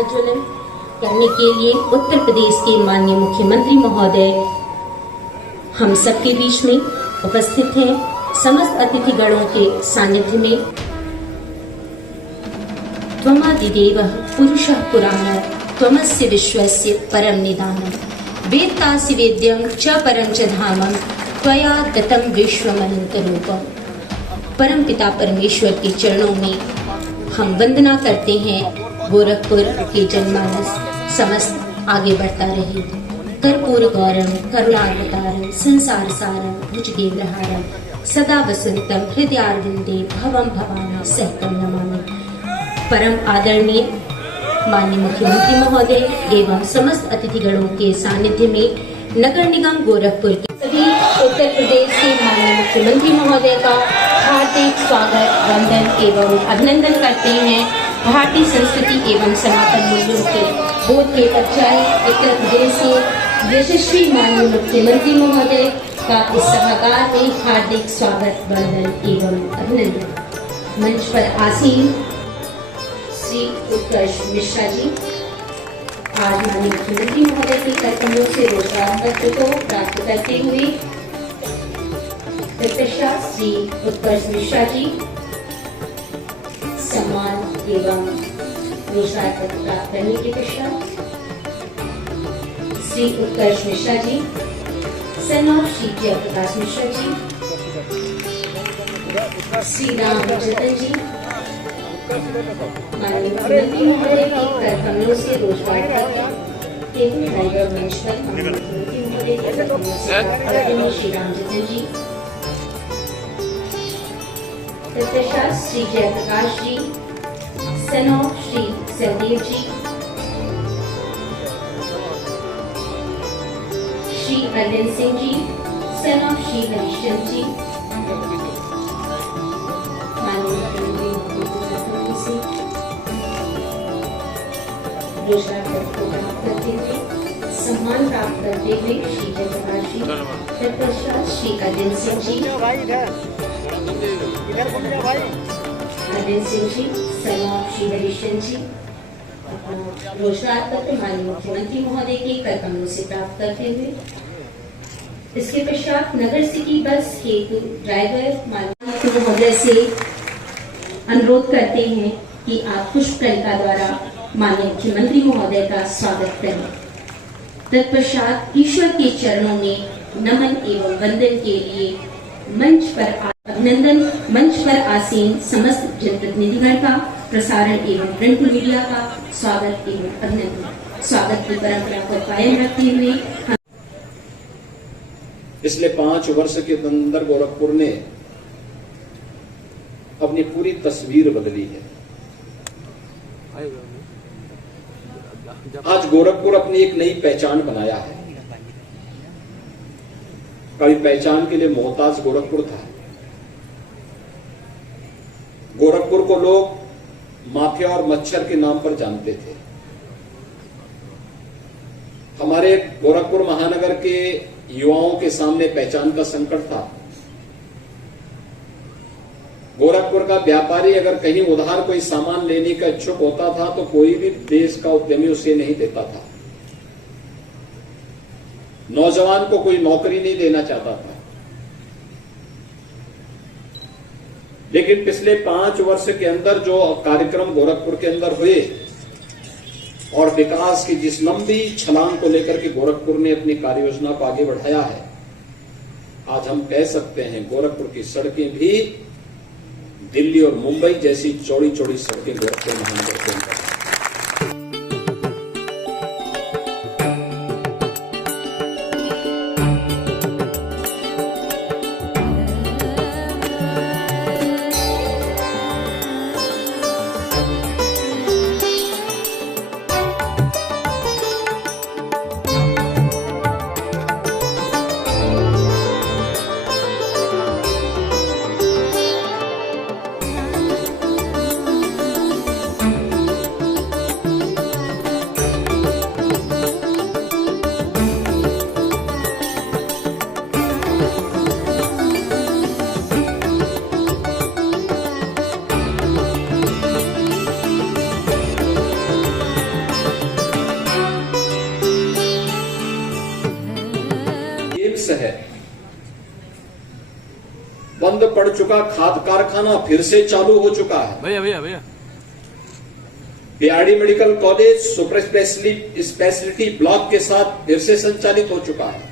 प्रज्वलन करने के लिए उत्तर प्रदेश के माननीय मुख्यमंत्री महोदय हम सबके बीच में उपस्थित हैं। समस्त अतिथिगणों के सानिध्य में त्वमादिदेवः पुरुषः पुराणः त्वमस्य विश्वस्य परम निदानम् वेत्तासि वेद्यं च परं च धामं त्वया दत्तं विश्वमनन्तरूपम्। परम पिता परमेश्वर के चरणों में हम वंदना करते हैं। गोरखपुर के जनमानस समस्त आगे बढ़ता रहे। कर्पूर गौरम करुणावतारम संसार सारम भुजगेन्द्रहारम सदा वसंतम हृदयारविंदे भवम भवानी सहकम नमामि। परम आदरणीय माननीय मुख्यमंत्री महोदय एवं समस्त अतिथिगणों के सानिध्य में नगर निगम गोरखपुर के सभी उत्तर प्रदेश के माननीय मुख्यमंत्री महोदय का हार्दिक स्वागत वंदन एवं अभिनंदन करते हैं। भारतीय संस्कृति एवं सनातन मूल्यों के बोध के परिचय उत्तर प्रदेश के यशस्वी माननीय मुख्यमंत्री महोदय का इस सभागार में हार्दिक स्वागत वंदन एवं अभिनंदन। मंच पर आसीन श्री उत्कर्ष मिश्रा जी आज माननीय मुख्यमंत्री महोदय के कर्तव्यों से रोजगार पत्र को प्राप्त करते हुए तत्पश्चात श्री उत्कर्ष मिश्रा जी सम्मान एवं रोजगार पत्र प्राप्त करने के पश्चात श्री उत्कर्ष मिश्रा जी सन ऑफ श्री जयप्रकाश मिश्रा जी श्री राम जतन जी माननीय मुख्यमंत्री महोदय के कर्तव्यों से रोजगार के ड्राइवर मंच पर मुख्यमंत्री महोदय के कर्तव्यों से प्राप्त करते हैं श्री राम जतन जी। तत्पश्चात Shri Jayprakash ji son of Shri Sahdev ji Shri Arvind Singh ji son of Shri Harishchandra ji रोजगार पत्र को प्राप्त करते हुए सम्मान प्राप्त करते हुए श्री जयप्रकाश जी तत्पश्चात श्री अरविंद सिंह जी अरविंद सिंह जी सन ऑफ श्री हरिश्चंद्र जी रोजगार पत्र माननीय मुख्यमंत्री महोदय के कर्तव्यों से प्राप्त करते हुए इसके पश्चात नगर सिटी बस हेतु ड्राइवर माननीय महोदय से अनुरोध करते हैं कि आप पुष्पकलिका द्वारा माननीय मुख्यमंत्री महोदय का स्वागत करें। तत्पश्चात ईश्वर के चरणों में नमन एवं वंदन के लिए मंच पर अभिनंदन मंच पर आसीन समस्त जनप्रतिनिधिगण का प्रसारण एवं प्रिंट मीडिया का स्वागत एवं अभिनंदन। स्वागत की परंपरा को कायम रखते हुए पिछले 5 वर्ष के अंदर गोरखपुर ने अपनी पूरी तस्वीर बदली है। आज गोरखपुर अपनी एक नई पहचान बनाया है। कभी पहचान के लिए मोहताज गोरखपुर था। गोरखपुर को लोग माफिया और मच्छर के नाम पर जानते थे। हमारे गोरखपुर महानगर के युवाओं के सामने पहचान का संकट था। गोरखपुर का व्यापारी अगर कहीं उधार कोई सामान लेने का इच्छुक होता था तो कोई भी देश का उद्यमी उसे नहीं देता था। नौजवान को कोई नौकरी नहीं देना चाहता था। लेकिन पिछले 5 वर्ष के अंदर जो कार्यक्रम गोरखपुर के अंदर हुए और विकास की जिस लंबी छलांग को लेकर के गोरखपुर ने अपनी कार्य योजना को आगे बढ़ाया है, आज हम कह सकते हैं गोरखपुर की सड़कें भी दिल्ली और मुंबई जैसी चौड़ी चौड़ी सड़कें गोरखपुर महानगर के अंदर। बंद पड़ चुका खाद कारखाना फिर से चालू हो चुका है। भैया BRD medical college super speciality block के साथ फिर से संचालित हो चुका है।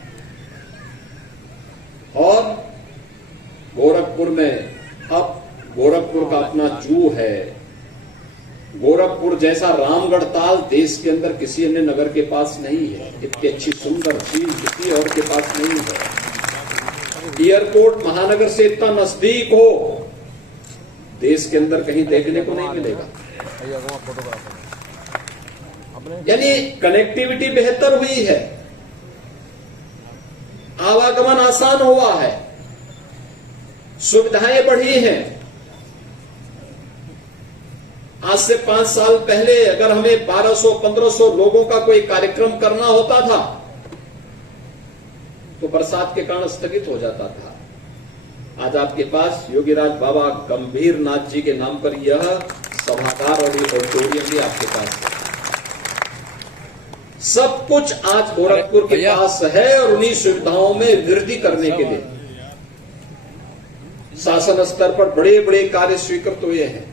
और गोरखपुर में अब गोरखपुर का अपना जू है। गोरखपुर जैसा रामगढ़ ताल देश के अंदर किसी अन्य नगर के पास नहीं है। इतनी अच्छी सुंदर झील किसी और के पास नहीं है। एयरपोर्ट महानगर से इतना नजदीक हो, देश के अंदर कहीं देखने को नहीं मिलेगा। यानी कनेक्टिविटी बेहतर हुई है, आवागमन आसान हुआ है, सुविधाएं बढ़ी हैं। आज से 5 साल पहले अगर हमें 1200-1500 लोगों का कोई कार्यक्रम करना होता था तो बरसात के कारण स्थगित हो जाता था। आज आपके पास योगीराज बाबा गंभीर नाथ जी के नाम पर यह सभागार और ऑडिटोरियम भी आपके पास है। सब कुछ आज गोरखपुर के पास है और उन्हीं सुविधाओं में वृद्धि करने के लिए शासन स्तर पर बड़े बड़े कार्य स्वीकृत हुए हैं।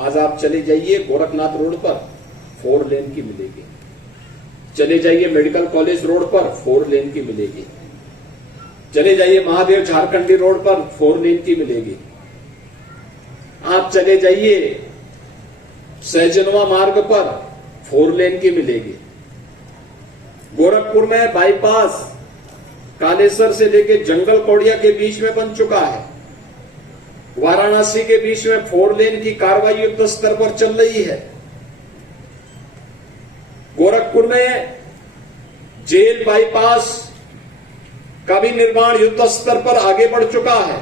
आज आप चले जाइए गोरखनाथ रोड पर 4 लेन की मिलेगी, चले जाइए मेडिकल कॉलेज रोड पर 4 लेन की मिलेगी, चले जाइए महादेव झारखंडी रोड पर 4 लेन की मिलेगी, आप चले जाइए सहजनवा मार्ग पर 4 लेन की मिलेगी। गोरखपुर में बाईपास कालेसर से लेकर जंगल कौड़िया के बीच में बन चुका है। वाराणसी के बीच में 4 लेन की कार्रवाई युद्ध स्तर पर चल रही है। गोरखपुर में जेल बाईपास का भी निर्माण युद्ध स्तर पर आगे बढ़ चुका है।